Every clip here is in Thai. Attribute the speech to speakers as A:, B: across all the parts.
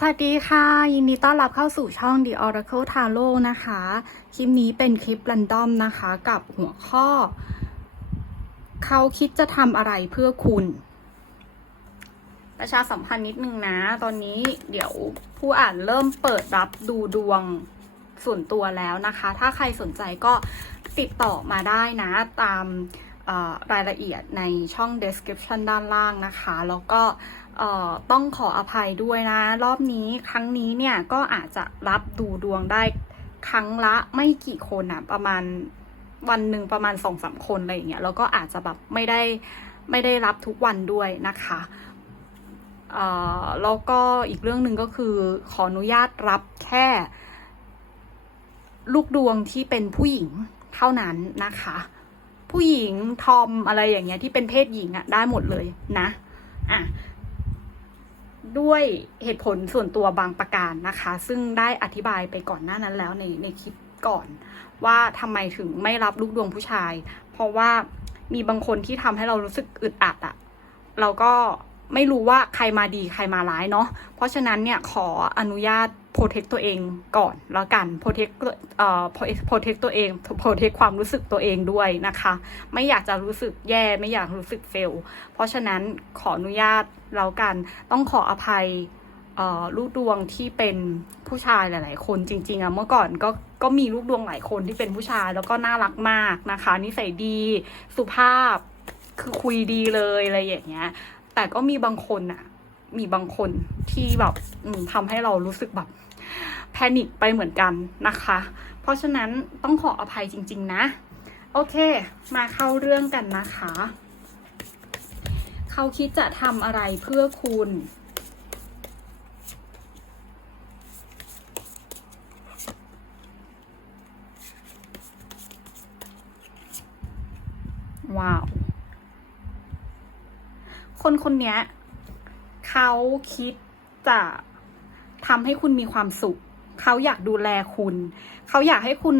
A: สวัสดีค่ะ ยินดีต้อนรับเข้าสู่ช่อง The Oracle Tarot นะคะ คลิปนี้เป็นคลิป r รนดอมนะคะ กับหัวข้อ เขาคิดจะทำอะไรเพื่อคุณ ประชาสัมพันธ์นิดนึงนะ ตอนนี้เดี๋ยวผู้อ่านเริ่มเปิดรับดูดวงส่วนตัวแล้วนะคะ ถ้าใครสนใจก็ติดต่อมาได้นะตามรายละเอียดในช่อง description ด้านล่างนะคะ แล้วก็ ต้องขออภัยด้วยนะ รอบนี้ครั้งนี้เนี่ยก็อาจจะรับดูดวงได้ครั้งละไม่กี่คนอะประมาณวันหนึ่งประมาณสองสามคนอะไรอย่างเงี้ยแล้วก็อาจจะแบบไม่ได้ไม่ได้รับทุกวันด้วยนะคะแล้วก็อีกเรื่องหนึ่งก็คือขออนุญาตรับแค่ ลูกดวงที่เป็นผู้หญิงเท่านั้นนะคะ ผู้หญิงทอมอะไรอย่างเงี้ยที่เป็นเพศหญิงอะได้หมดเลยนะอะ ด้วยเหตุผลส่วนตัวบางประการนะคะ ซึ่งได้อธิบายไปก่อนหน้านั้นแล้วในในคลิปก่อน ว่าทำไมถึงไม่รับลูกดวงผู้ชาย เพราะว่ามีบางคนที่ทำให้เรารู้สึกอึดอัดอะเราก็ ไม่รู้ว่าใครมาดีใครมาร้ายเนาะเพราะฉะนั้นเนี่ยขออนุญาตโปรเทคตัวเองก่อนแล้วกันโปรเทคเอ่อโปรเทคตัวเองโปรเทคความรู้สึกตัวเองด้วยนะคะ ไม่อยากจะรู้สึกแย่ไม่อยากรู้สึกเฟลเพราะฉะนั้นขออนุญาตแล้วกัน ต้องขออภัยเอ่อลูกดวงที่เป็นผู้ชายหลาย ๆ คนจริง ๆอะเมื่อก่อนก็ก็มีลูกดวงหลายคนที่เป็นผู้ชายแล้วก็น่ารักมากนะคะ นิสัยดีสุภาพคือคุยดีเลยอะไรอย่างเงี้ย แต่ก็มีบางคนอะมีบางคนที่แบบทำให้เรารู้สึกแบบแพนิคไปเหมือนกันนะคะ เพราะฉะนั้นต้องขออภัยจริง ๆ นะ โอเค มาเข้าเรื่องกันนะคะ เขาคิดจะทำอะไรเพื่อคุณว้าว คนคนนี้เขาคิดจะทำให้คุณมีความสุข เขาอยากดูแลคุณ เขาอยากให้คุณ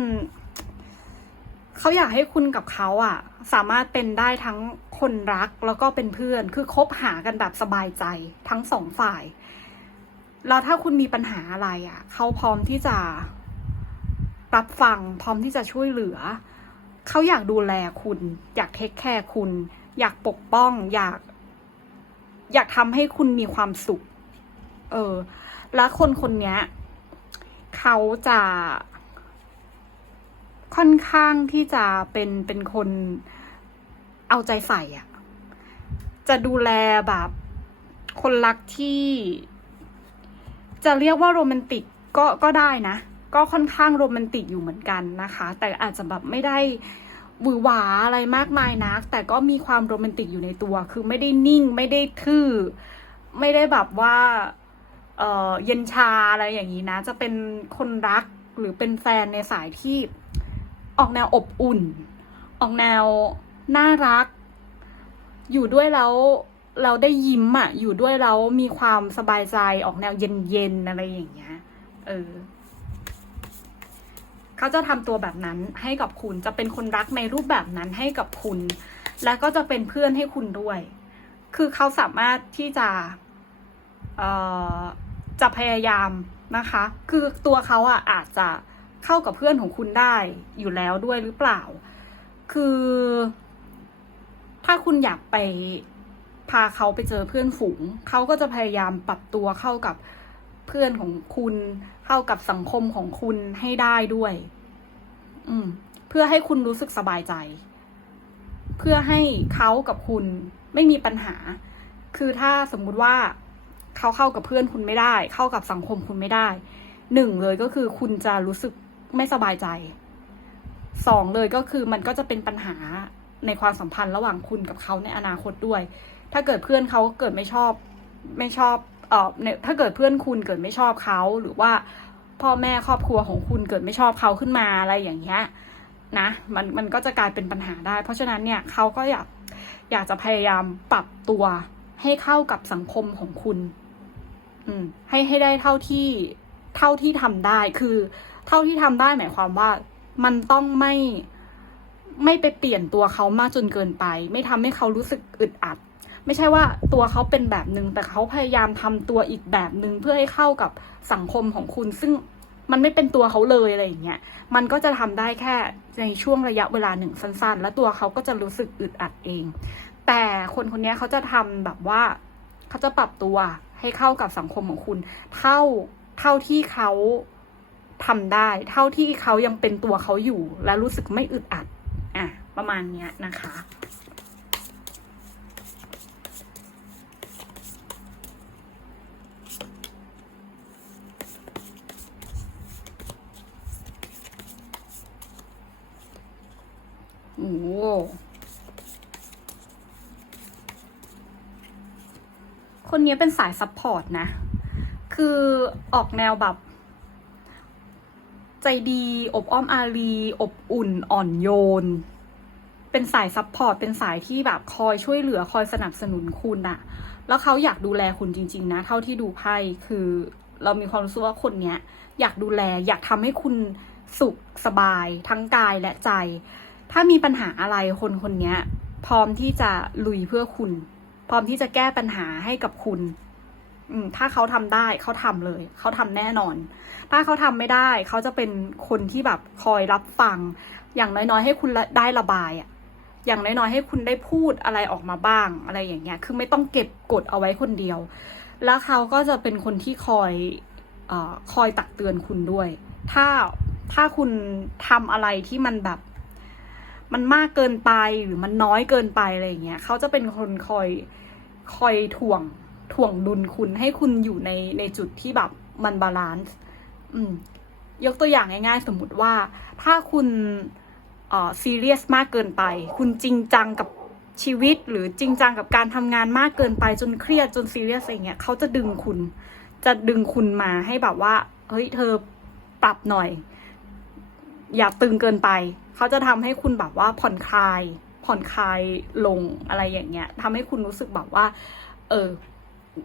A: เขาอยากให้คุณกับเขาอะสามารถเป็นได้ทั้งคนรักแล้วก็เป็นเพื่อน คือคบหากันแบบสบายใจทั้งสองฝ่าย แล้วถ้าคุณมีปัญหาอะไรอะเขาพร้อมที่จะรับฟัง พร้อมที่จะช่วยเหลือ เขาอยากดูแลคุณ อยากเทคแคร์คุณ อยากปกป้อง อยาก อยากทำให้คุณมีความสุข เออ แล้วคนคนนี้เขาจะค่อนข้างที่จะเป็นเป็นคนเอาใจใส่อะจะดูแลแบบ คนรักที่ จะเรียกว่าโรแมนติกก็ก็ได้นะ ก็ค่อนข้างโรแมนติกอยู่เหมือนกันนะคะ แต่อาจจะแบบไม่ได้ หวือหวาอะไรมากมายนัก แต่ก็มีความโรแมนติกอยู่ในตัว คือไม่ได้นิ่งไม่ได้ทื่อ ไม่ได้แบบว่าเเย็นชาอะไรอย่างนี้นะ จะเป็นคนรักหรือเป็นแฟนในสายที่ออกแนวอบอุ่น ออกแนวน่ารัก อยู่ด้วยแล้วเราได้ยิ้มอะอยู่ด้วยแล้วมีความสบายใจออกแนวเย็นๆอะไรอย่างเงี้ย เออ เขาจะทำตัวแบบนั้นให้กับคุณจะเป็นคนรักในรูปแบบนั้นให้กับคุณ และก็จะเป็นเพื่อนให้คุณด้วย คือเขาสามารถที่จะจะพยายามนะคะ คือตัวเขาอะอาจจะเข้ากับเพื่อนของคุณได้อยู่แล้วด้วยหรือเปล่า คือ ถ้าคุณอยากไปพาเขาไปเจอเพื่อนฝูง เขาก็จะพยายามปรับตัวเข้ากับ เพื่อนของคุณเข้ากับสังคมของคุณให้ได้ด้วย อืม เพื่อให้คุณรู้สึกสบายใจ เพื่อให้เขากับคุณไม่มีปัญหา คือถ้าสมมุติว่าเขาเข้ากับเพื่อนคุณไม่ได้ เข้ากับสังคมคุณไม่ได้หนึ่งเลยก็คือคุณจะรู้สึกไม่สบายใจสองเลยก็คือมันก็จะเป็นปัญหาในความสัมพันธ์ระหว่างคุณกับเขาในอนาคตด้วย ถ้าเกิดเพื่อนเขาเกิดไม่ชอบ ไม่ชอบ เอ่อถ้าเกิดเพื่อนคุณเกิดไม่ชอบเขาหรือว่าพ่อแม่ครอบครัวของคุณเกิดไม่ชอบเขาขึ้นมาอะไรอย่างเงี้ยนะมันมันก็จะกลายเป็นปัญหาได้ เพราะฉะนั้นเนี่ยเขาก็อยากอยากจะพยายามปรับตัวให้เข้ากับสังคมของคุณ อืม ให้ให้ได้เท่าที่เท่าที่ทำได้คือ เท่าที่ทำได้หมายความว่า มันต้องไม่ไม่ไปเปลี่ยนตัวเขามากจนเกินไป ไม่ทำให้เขารู้สึกอึดอัด ไม่ใช่ว่าตัวเขาเป็นแบบหนึ่งแต่เขาพยายามทำตัวอีกแบบหนึ่งเพื่อให้เข้ากับสังคมของคุณ ซึ่งมันไม่เป็นตัวเขาเลยอะไรอย่างเงี้ย มันก็จะทำได้แค่ในช่วงระยะเวลาหนึ่งสั้น ๆ แล้วตัวเขาก็จะรู้สึกอึดอัดเอง แต่คนคนนี้เขาจะทำแบบว่าเขาจะปรับตัวให้เข้ากับสังคมของคุณ เท่าเท่าที่เขาทำได้ เท่าที่เขายังเป็นตัวเขาอยู่ และรู้สึกไม่อึดอัด อะ ประมาณเนี้ยนะคะ โอ้คนนี้เป็นสายซัพพอร์ตนะ คือออกแนวแบบ ใจดี อบอ้อมอารี อบอุ่น อ่อนโยน เป็นสายซัพพอร์ต เป็นสายที่แบบคอยช่วยเหลือ คอยสนับสนุนคุณอะแล้วเขาอยากดูแลคุณจริง ๆ นะ เท่าที่ดูไพ่ คือเรามีความรู้สึกว่าคนเนี้ย อยากดูแล อยากทำให้คุณสุขสบายทั้งกายและใจ ถ้ามีปัญหาอะไรคนคนนี้พร้อมที่จะลุยเพื่อคุณ พร้อมที่จะแก้ปัญหาให้กับคุณ อืม ถ้าเขาทำได้เขาทำเลย เขาทำแน่นอน ถ้าเขาทำไม่ได้ เขาจะเป็นคนที่แบบคอยรับฟัง อย่างน้อยๆ ให้คุณได้ระบายอะอย่างน้อยๆให้คุณได้พูดอะไรออกมาบ้างอะไรอย่างเงี้ย คือไม่ต้องเก็บกดเอาไว้คนเดียว แล้วเขาก็จะเป็นคนที่คอยอคอยตักเตือนคุณด้วย ถ้าถ้าคุณทำอะไรที่มันแบบ มันมากเกินไปหรือมันน้อยเกินไปอะไรเงี้ยเขาจะเป็นคนคอยคอยถ่วงถ่วงดุลคุณให้คุณอยู่ในในจุดที่แบบมันบาลานซ์ยกตัวอย่างง่ายๆ สมมุติว่าถ้าคุณเอ่อซีเรียสมากเกินไป คุณจริงจังกับชีวิตหรือจริงจังกับการทำงานมากเกินไปจนเครียดจนซีเรียสอะไรเงี้ยเขาจะดึงคุณ จะดึงคุณมาให้แบบว่า เฮ้ยเธอปรับหน่อย อย่าตึงเกินไป เขาจะทำให้คุณแบบว่าผ่อนคลาย ผ่อนคลายลงอะไรอย่างเงี้ยทำให้คุณรู้สึกแบบว่า เออ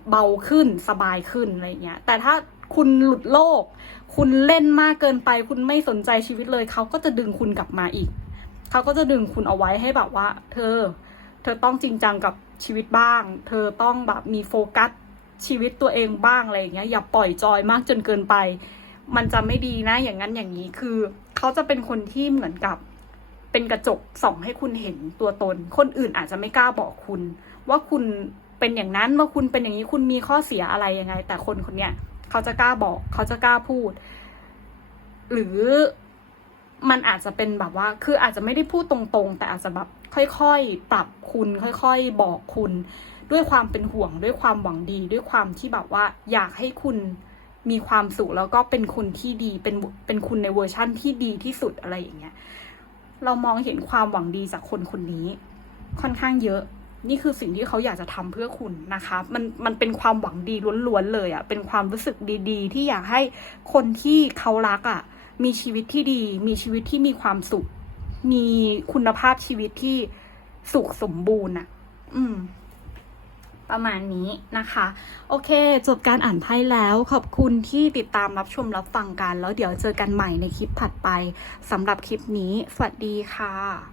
A: เบาขึ้นสบายขึ้นอะไรเงี้ย แต่ถ้าคุณหลุดโลก คุณเล่นมากเกินไป คุณไม่สนใจชีวิตเลย เขาก็จะดึงคุณกลับมาอีก เขาก็จะดึงคุณเอาไว้ให้แบบว่า เธอ เธอต้องจริงจังกับชีวิตบ้าง เธอต้องแบบมีโฟกัสชีวิตตัวเองบ้างอะไรอย่างเงี้ย อย่าปล่อยจอยมากจนเกินไป มันจะไม่ดีนะ อย่างนั้นอย่างนี้คือเขาจะเป็นคนที่เหมือนกับเป็นกระจกส่องให้คุณเห็นตัวตน คนอื่นอาจจะไม่กล้าบอกคุณ ว่าคุณเป็นอย่างนั้นว่าคุณเป็นอย่างนี้คุณมีข้อเสียอะไรยังไง แต่คนคนเนี้ยเขาจะกล้าบอก เขาจะกล้าพูด หรือมันอาจจะเป็นแบบว่า คืออาจจะไม่ได้พูดตรงๆ แต่อาจจะแบบค่อยๆ ปรับคุณ ค่อยๆ บอกคุณ ด้วยความเป็นห่วง ด้วยความหวังดี ด้วยความที่แบบว่า อยากให้คุณ มีความสุขแล้วก็เป็นคนที่ดีเป็นเป็นคุณในเวอร์ชั่นที่ดีที่สุดอะไรอย่างเงี้ย เรามองเห็นความหวังดีจากคนคนนี้ ค่อนข้างเยอะ นี่คือสิ่งที่เขาอยากจะทำเพื่อคุณนะคะ มันมันเป็นความหวังดีล้วนๆเลยอะ่ะเป็นความรู้สึกดีๆ ที่อยากให้คนที่เขารักอะ่ะ มีชีวิตที่ดี มีชีวิตที่มีความสุข มีคุณภาพชีวิตที่สุขสมบูรณ์อะ อืม ประมาณนี้นะคะ โอเค จบการอ่านไพ่แล้วขอบคุณที่ติดตามรับชมรับฟังกัน แล้วเดี๋ยวเจอกันใหม่ในคลิปถัดไปสำหรับคลิปนี้ สวัสดีค่ะ